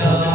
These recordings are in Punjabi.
Buddha.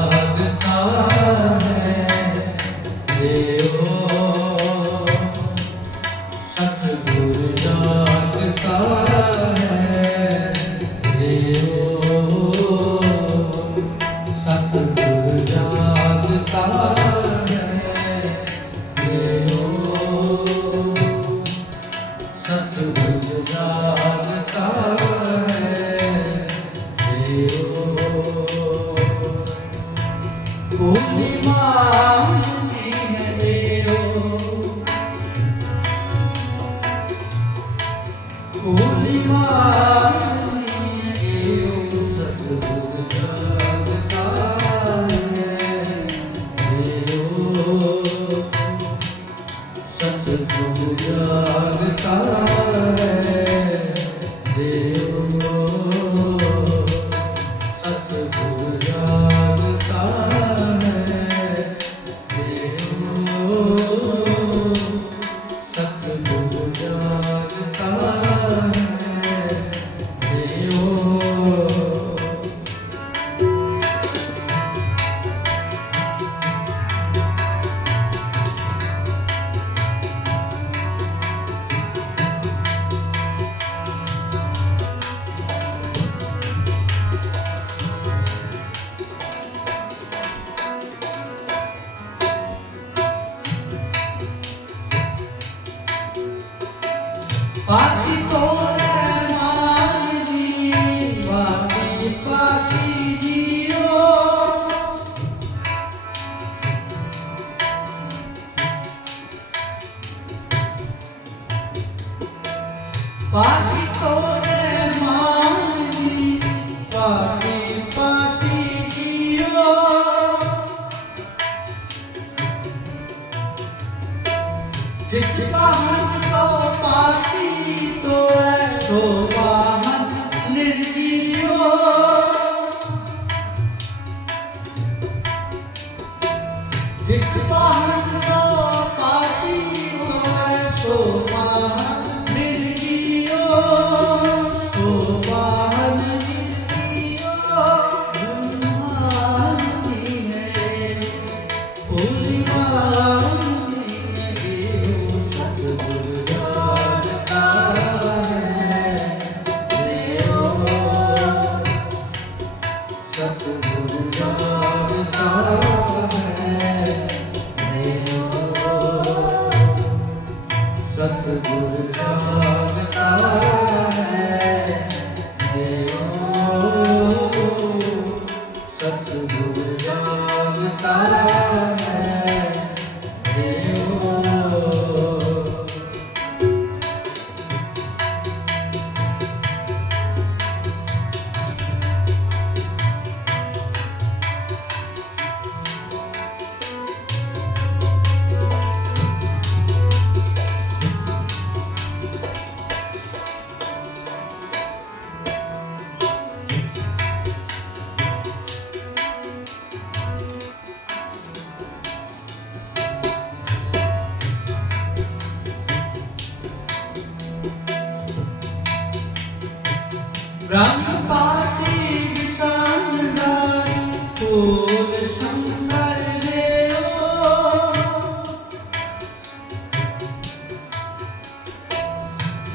ਰੰਗ ਪਾਤੀ ਕਿਸਾਨਦਾਰੀ ਕੋਲ ਸੰਗਰ ਲਿਓ।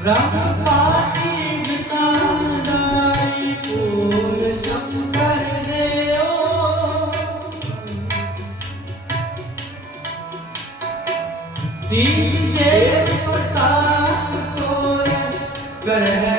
ਰੰਗ ਪਾਤੀ ਕਿਸਾਨਦਾਰੀ ਕੋਲ ਸੰਗਰ ਲਿਓ। ਤੀਨ ਦੇ ਪਰਤਾਕ ਤੋਰੇ, ਗਰਹਿ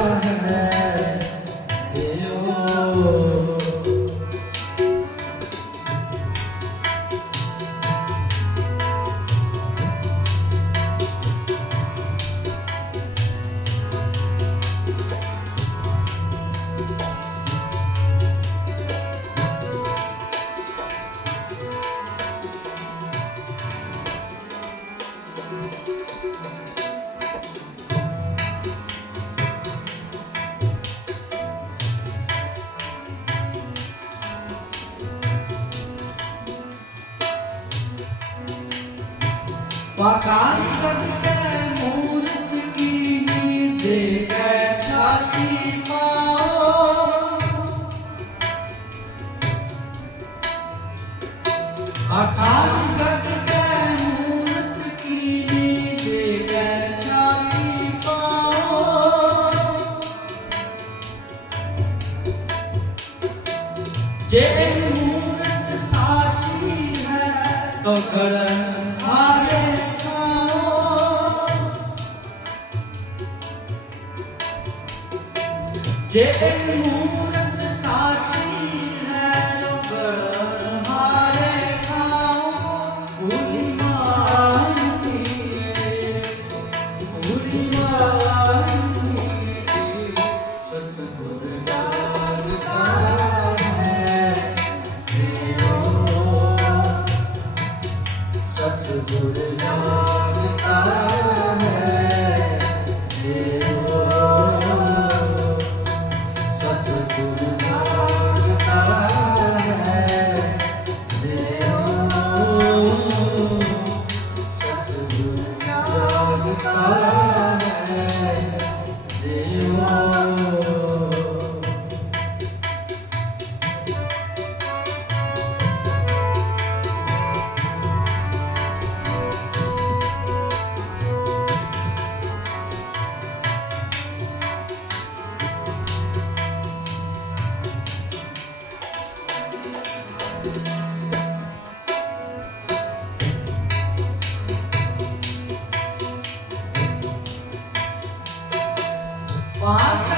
का What? Wow.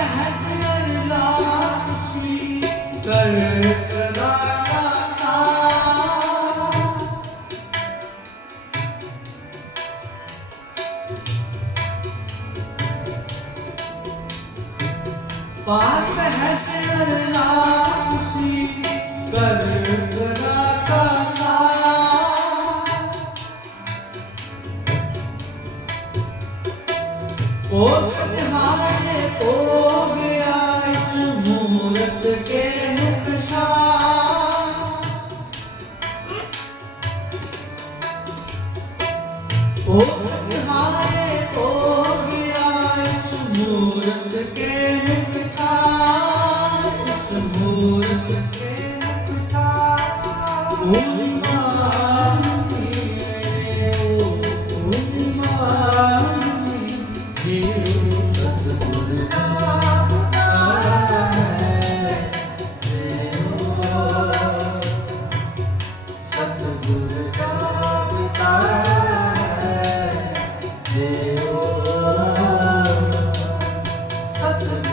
Thank you.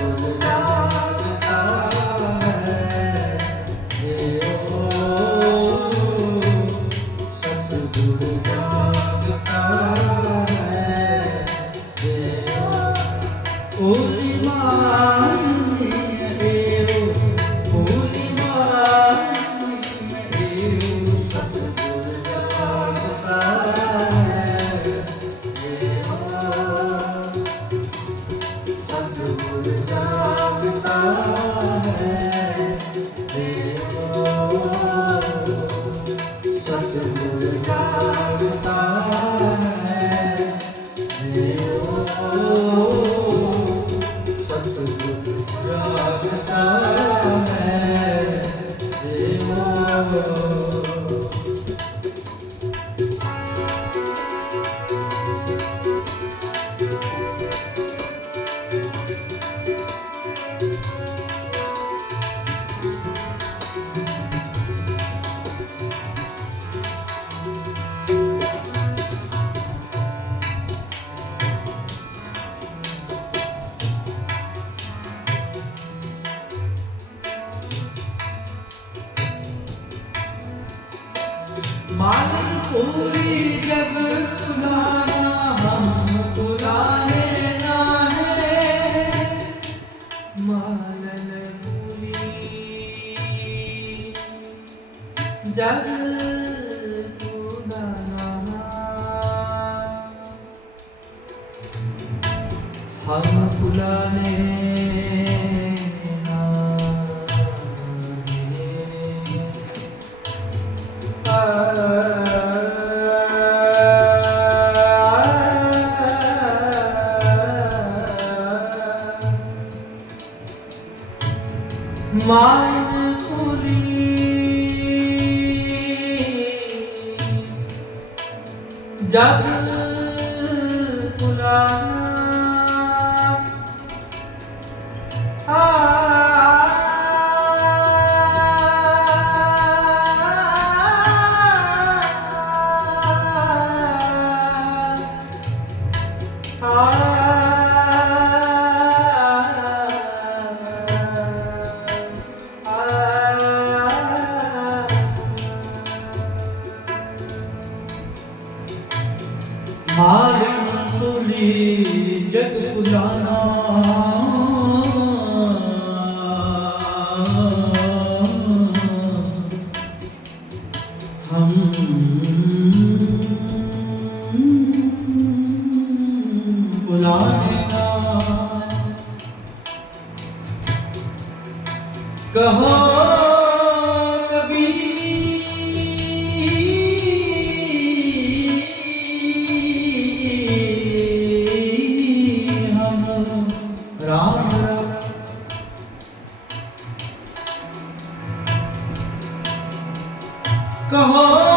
कहो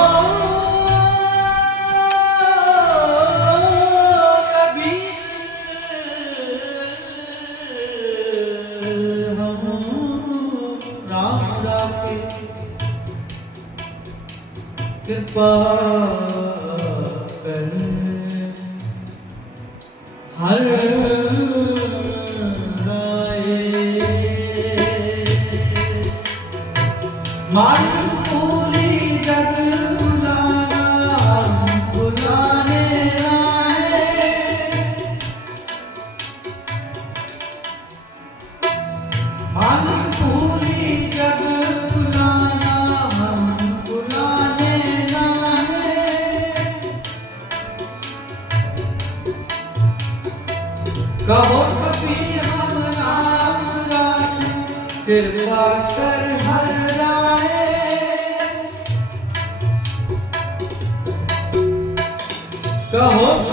ਕਹੋ ਕਬੀ ਹਮ ਨਾਮ ਰਾਖੀ ਕਿਰਪਾ ਕਰ ਹਰ ਰਾਏ। ਕਹੋ